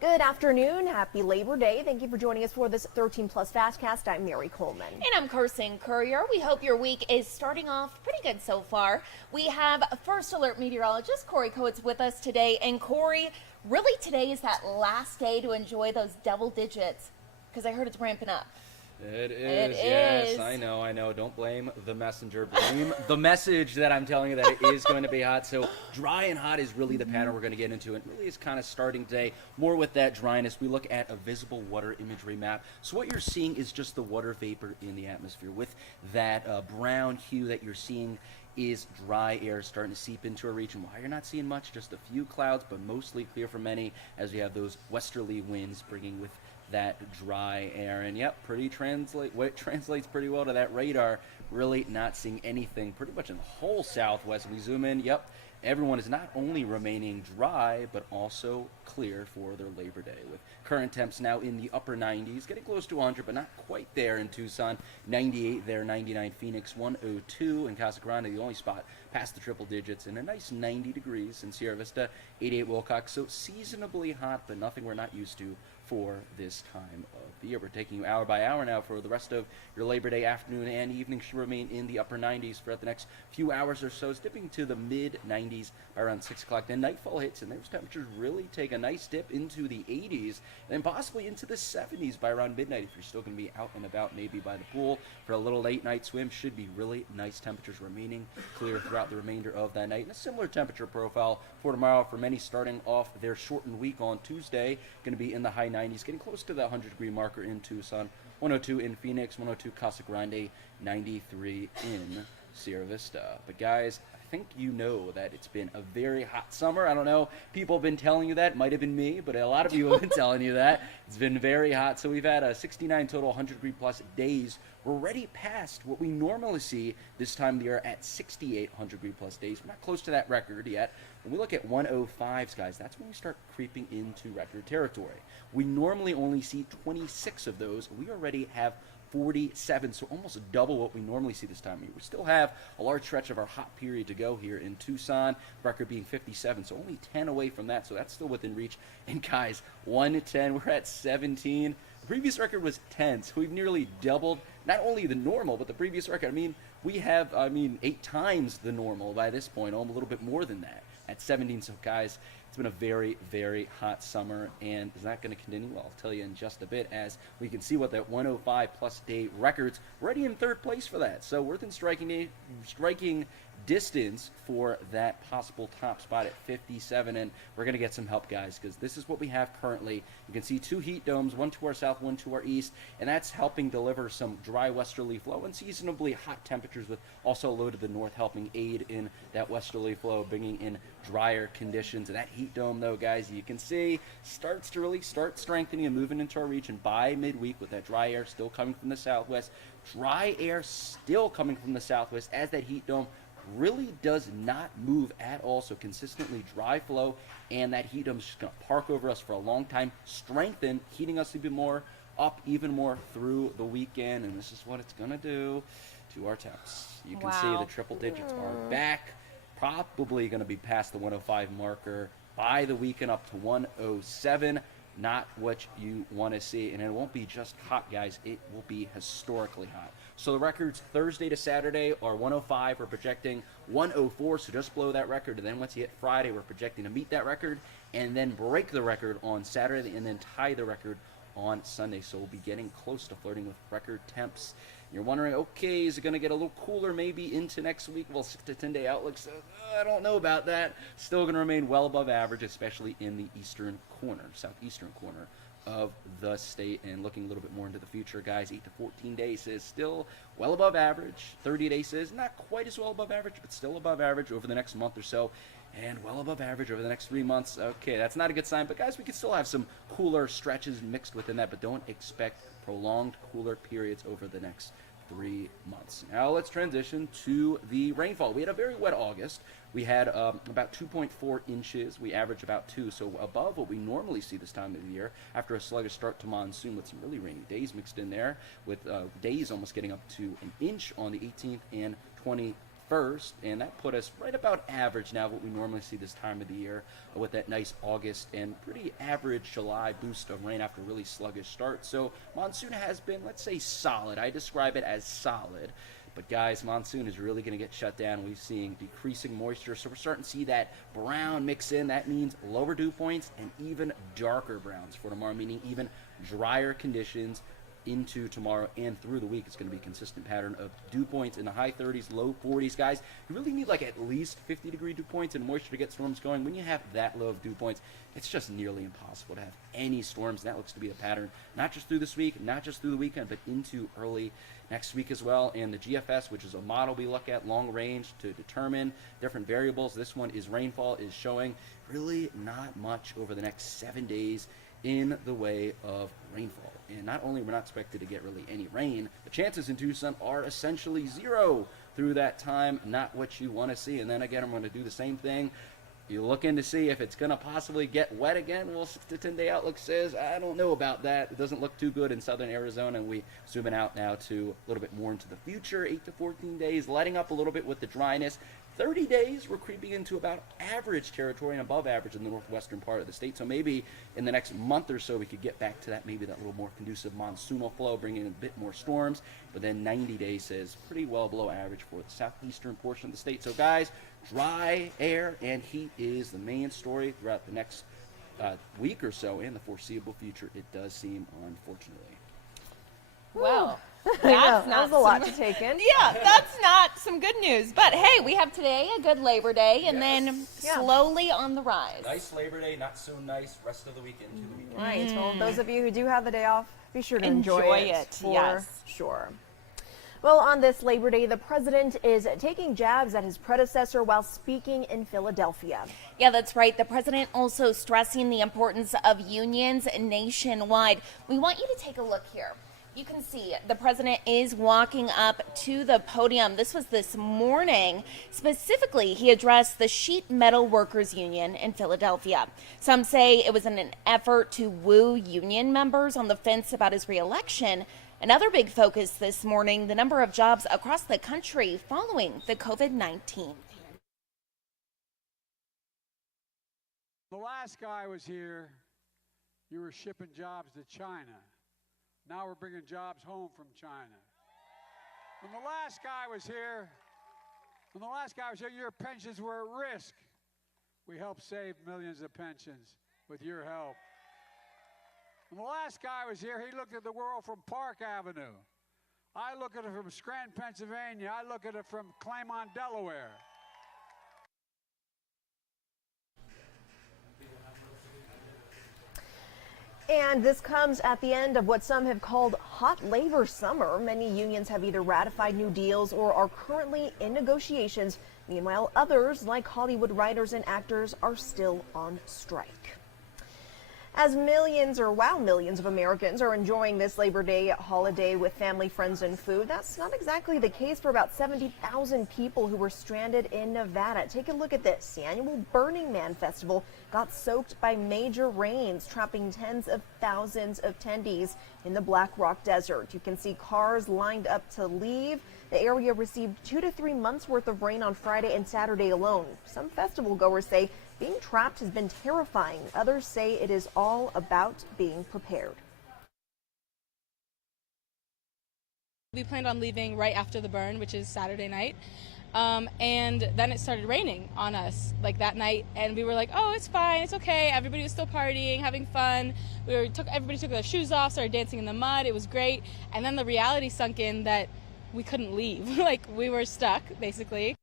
Good afternoon. Happy Labor Day. Thank you for joining us for this 13 Plus FastCast. I'm Mary Coleman. And I'm Kirsten Courier. We hope your week is starting off pretty good so far. We have First Alert meteorologist Corey Coates with us today. And Corey, really today is that last day to enjoy those double digits because I heard it's ramping up. It is, yes, I know. Don't blame the messenger. Blame the message that I'm telling you that it is going to be hot. So dry and hot is really the pattern we're going to get into. It really is kind of starting today more with that dryness. We look at a visible water imagery map. So what you're seeing is just the water vapor in the atmosphere. With that brown hue that you're seeing is dry air starting to seep into our region. Why you're not seeing much, just a few clouds, but mostly clear for many as we have those westerly winds bringing with that dry air. And yep, translates pretty well to that radar. Really not seeing anything pretty much in the whole southwest. When we zoom in, yep, everyone is not only remaining dry, but also clear for their Labor Day, with current temps now in the upper 90s, getting close to 100, but not quite there in Tucson. 98 there, 99 Phoenix, 102 in Casa Grande, the only spot past the triple digits, and a nice 90 degrees in Sierra Vista, 88 Wilcox. So seasonably hot, but nothing we're not used to for this time of the year. We're taking you hour by hour now for the rest of your Labor Day afternoon and evening. Should remain in the upper 90s for the next few hours or so, dipping to the mid 90s by around 6 o'clock. Then nightfall hits, and those temperatures really take a nice dip into the 80s, and possibly into the 70s by around midnight if you're still going to be out and about, maybe by the pool for a little late night swim. Should be really nice temperatures remaining clear throughout the remainder of that night. And a similar temperature profile for tomorrow for many, starting off their shortened week on Tuesday. Going to be in the high 90s, getting close to the 100-degree marker in Tucson. 102 in Phoenix, 102 Casa Grande, 93 in Sierra Vista. But guys, I think you know that it's been a very hot summer. I don't know, people have been telling you that. It might have been me, but a lot of you have been telling you that. It's been very hot. So we've had 69 total 100-degree plus days. We're already past what we normally see this time of the year at 68 100-degree plus days. We're not close to that record yet. When we look at 105s, guys, that's when we start creeping into record territory. We normally only see 26 of those. We already have 47, so almost double what we normally see this time of year. We still have a large stretch of our hot period to go here in Tucson, record being 57, so only 10 away from that, so that's still within reach. And guys, 1 to 10, we're at 17. The previous record was 10, so we've nearly doubled not only the normal, but the previous record. I mean, we have, 8 times the normal by this point, almost a little bit more than that at 17. So guys, it's been a very, very hot summer, and is that going to continue? Well, I'll tell you in just a bit, as we can see what that 105 plus day records already in third place for that. So within striking distance for that possible top spot at 57, and we're going to get some help, guys, because this is what we have currently. You can see 2 heat domes, one to our south, one to our east, and that's helping deliver some dry westerly flow and seasonably hot temperatures, with also a low to the north helping aid in that westerly flow, bringing in drier conditions. And that heat dome, though, guys, you can see starts to really start strengthening and moving into our region by midweek, with that dry air still coming from the southwest. Dry air still coming from the southwest as that heat dome really does not move at all. So consistently dry flow, and that heat dome is just going to park over us for a long time, strengthen, heating us even more up even more through the weekend. And this is what it's going to do to our temps. You can see the triple digits are back, probably going to be past the 105 marker by the weekend, up to 107. Not what you want to see, and it won't be just hot, guys. It will be historically hot. So the records Thursday to Saturday are 105. We're projecting 104, so just below that record. And then once you hit Friday, we're projecting to meet that record and then break the record on Saturday and then tie the record on Sunday. So we'll be getting close to flirting with record temps. You're wondering, okay, is it going to get a little cooler maybe into next week? Well, 6 to 10 day outlook says, I don't know about that. Still going to remain well above average, especially in the eastern corner, southeastern corner of the state. And looking a little bit more into the future, guys, 8 to 14 days is still well above average. 30 days is not quite as well above average, but still above average over the next month or so. And well above average over the next 3 months. Okay, that's not a good sign, but guys, we can still have some cooler stretches mixed within that, but don't expect prolonged cooler periods over the next 3 months. Now let's transition to the rainfall. We had a very wet August. We had about 2.4 inches. We averaged about 2, so above what we normally see this time of the year after a sluggish start to monsoon, with some really rainy days mixed in there, with days almost getting up to an inch on the 18th and 20th 1st, and that put us right about average now what we normally see this time of the year, with that nice August and pretty average July boost of rain after a really sluggish start. So monsoon has been, let's say, solid. I describe it as solid. But guys, monsoon is really going to get shut down. We're seeing decreasing moisture, so we're starting to see that brown mix in. That means lower dew points and even darker browns for tomorrow, meaning even drier conditions into tomorrow and through the week. It's going to be a consistent pattern of dew points in the high 30s, low 40s. Guys, you really need like at least 50-degree dew points and moisture to get storms going. When you have that low of dew points, it's just nearly impossible to have any storms. And that looks to be the pattern, not just through this week, not just through the weekend, but into early next week as well. And the GFS, which is a model we look at long range to determine different variables. This one is rainfall, is showing really not much over the next 7 days in the way of rainfall. And not only we're not expected to get really any rain, the chances in Tucson are essentially zero through that time. Not what you want to see. And then again, I'm going to do the same thing. You're looking to see if it's going to possibly get wet again. Well, 6 to 10 day outlook says, I don't know about that. It doesn't look too good in southern Arizona. And we zooming out now to a little bit more into the future, 8 to 14 days, letting up a little bit with the dryness. 30 days, we're creeping into about average territory and above average in the northwestern part of the state. So maybe in the next month or so, we could get back to that, maybe that little more conducive monsoonal flow, bringing in a bit more storms. But then 90 days says pretty well below average for the southeastern portion of the state. So guys, dry air and heat is the main story throughout the next week or so in the foreseeable future, it does seem, unfortunately. Well, That was a lot to take in. Yeah, that's not some good news. But hey, we have today a good Labor Day, and then slowly on the rise. Nice Labor Day, not so nice rest of the weekend to the weekend. Right. Well, those of you who do have the day off, be sure to enjoy it for yes. sure. Well, on this Labor Day, the president is taking jabs at his predecessor while speaking in Philadelphia. Yeah, that's right. The president also stressing the importance of unions nationwide. We want you to take a look here. You can see the president is walking up to the podium. This was this morning. Specifically, he addressed the Sheet Metal Workers Union in Philadelphia. Some say it was in an effort to woo union members on the fence about his reelection. Another big focus this morning, the number of jobs across the country following the COVID-19. The last guy was here, you were shipping jobs to China. Now we're bringing jobs home from China. When the last guy was here, your pensions were at risk. We helped save millions of pensions with your help. When the last guy was here, he looked at the world from Park Avenue. I look at it from Scranton, Pennsylvania. I look at it from Claymont, Delaware. And this comes at the end of what some have called hot labor summer. Many unions have either ratified new deals or are currently in negotiations. Meanwhile, others, like Hollywood writers and actors, are still on strike. As millions of Americans are enjoying this Labor Day holiday with family, friends, and food, that's not exactly the case for about 70,000 people who were stranded in Nevada. Take a look at this. The annual Burning Man Festival got soaked by major rains, trapping tens of thousands of attendees in the Black Rock Desert. You can see cars lined up to leave. The area received 2 to 3 months worth of rain on Friday and Saturday alone. Some festival goers say being trapped has been terrifying. Others say it is all about being prepared. We planned on leaving right after the burn, which is Saturday night. And then it started raining on us like that night. And we were like, oh, it's fine. It's okay. Everybody was still partying, having fun. Everybody took their shoes off, started dancing in the mud. It was great. And then the reality sunk in that we couldn't leave. Like, we were stuck, basically.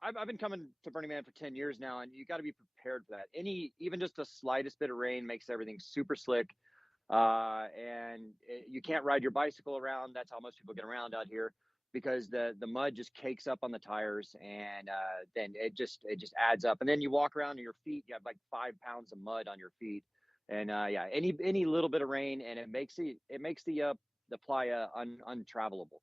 I've been coming to Burning Man for 10 years now, and you got to be prepared for that. Even just the slightest bit of rain makes everything super slick, you can't ride your bicycle around. That's how most people get around out here, because the mud just cakes up on the tires, and then it just adds up. And then you walk around on your feet, you have like 5 pounds of mud on your feet, and any little bit of rain, and it makes the playa untravelable.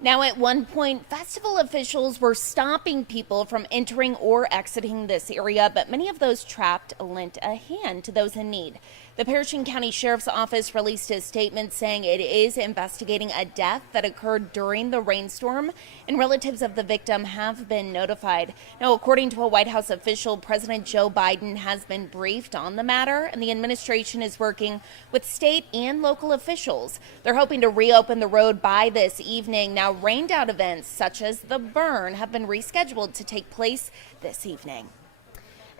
Now, at one point, festival officials were stopping people from entering or exiting this area, but many of those trapped lent a hand to those in need. The Pershing County Sheriff's Office released a statement saying it is investigating a death that occurred during the rainstorm, and relatives of the victim have been notified. Now, according to a White House official, President Joe Biden has been briefed on the matter, and the administration is working with state and local officials. They're hoping to reopen the road by this evening. Now, rained-out events such as the burn have been rescheduled to take place this evening.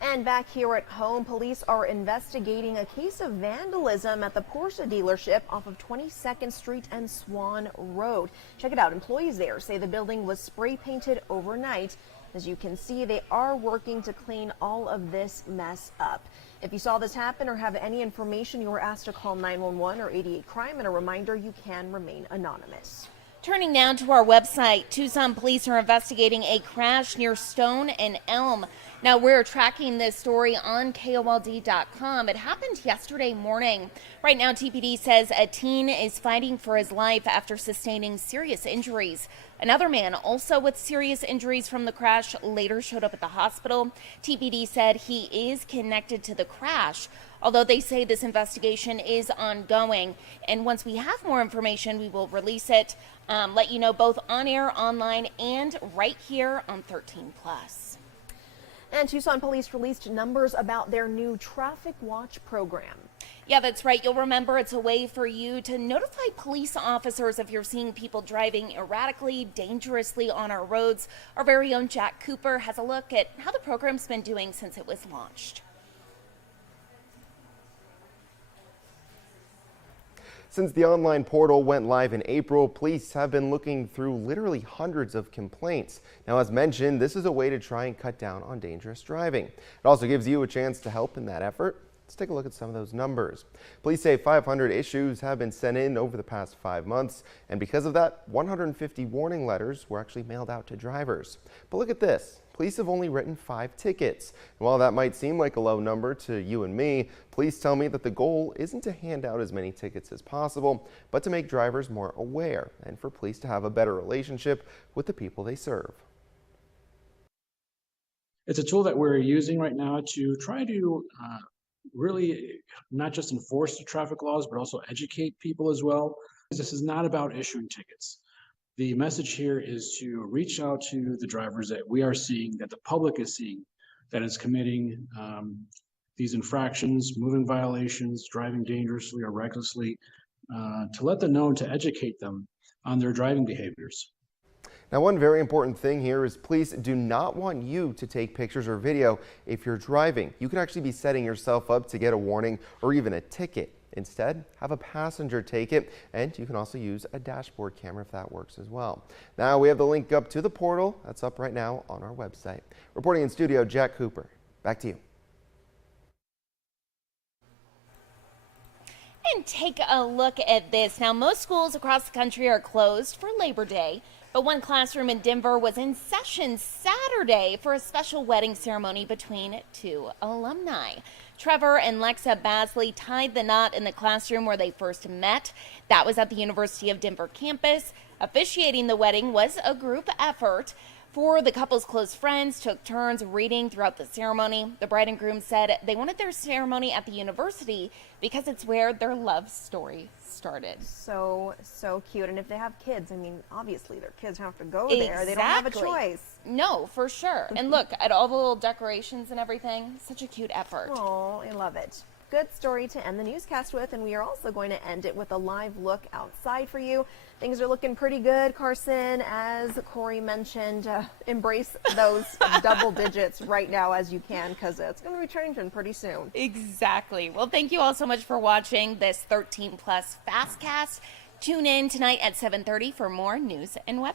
And back here at home, police are investigating a case of vandalism at the Porsche dealership off of 22nd Street and Swan Road. Check it out. Employees there say the building was spray painted overnight. As you can see, they are working to clean all of this mess up. If you saw this happen or have any information, you are asked to call 911 or 88 Crime, and a reminder, you can remain anonymous. Turning now to our website, Tucson police are investigating a crash near Stone and Elm. Now, we're tracking this story on KOLD.com. It happened yesterday morning. Right now, TPD says a teen is fighting for his life after sustaining serious injuries. Another man, also with serious injuries from the crash, later showed up at the hospital. TPD said he is connected to the crash, although they say this investigation is ongoing. And once we have more information, we will release it, let you know both on air, online, and right here on 13 Plus. And Tucson police released numbers about their new Traffic Watch program. Yeah, that's right. You'll remember it's a way for you to notify police officers if you're seeing people driving erratically, dangerously on our roads. Our very own Jack Cooper has a look at how the program's been doing since it was launched. Since the online portal went live in April, police have been looking through literally hundreds of complaints. Now, as mentioned, this is a way to try and cut down on dangerous driving. It also gives you a chance to help in that effort. Let's take a look at some of those numbers. Police say 500 issues have been sent in over the past 5 months, and because of that, 150 warning letters were actually mailed out to drivers. But look at this. Police have only written 5 tickets. And while that might seem like a low number to you and me, police tell me that the goal isn't to hand out as many tickets as possible, but to make drivers more aware and for police to have a better relationship with the people they serve. It's a tool that we're using right now to try to really not just enforce the traffic laws, but also educate people as well. This is not about issuing tickets. The message here is to reach out to the drivers that we are seeing, that the public is seeing, that is committing these infractions, moving violations, driving dangerously or recklessly, to let them know and to educate them on their driving behaviors. Now, one very important thing here is police do not want you to take pictures or video if you're driving. You could actually be setting yourself up to get a warning or even a ticket. Instead, have a passenger take it, and you can also use a dashboard camera if that works as well. Now, we have the link up to the portal. That's up right now on our website. Reporting in studio, Jack Cooper. Back to you. And take a look at this. Now, most schools across the country are closed for Labor Day, but one classroom in Denver was in session Saturday for a special wedding ceremony between 2 alumni. Trevor and Lexa Basley tied the knot in the classroom where they first met. That was at the University of Denver campus. Officiating the wedding was a group effort. For the couple's close friends took turns reading throughout the ceremony. The bride and groom said they wanted their ceremony at the university because it's where their love story started. So cute. And if they have kids, I mean, obviously their kids have to go there. Exactly. They don't have a choice. No, for sure. And look at all the little decorations and everything. Such a cute effort. Oh, I love it. Good story to end the newscast with, and we are also going to end it with a live look outside for you. Things are looking pretty good, Carson. As Corey mentioned, embrace those double digits right now as you can, because it's going to be changing pretty soon. Exactly. Well, thank you all so much for watching this 13 Plus FastCast. Tune in tonight at 7:30 for more news and weather.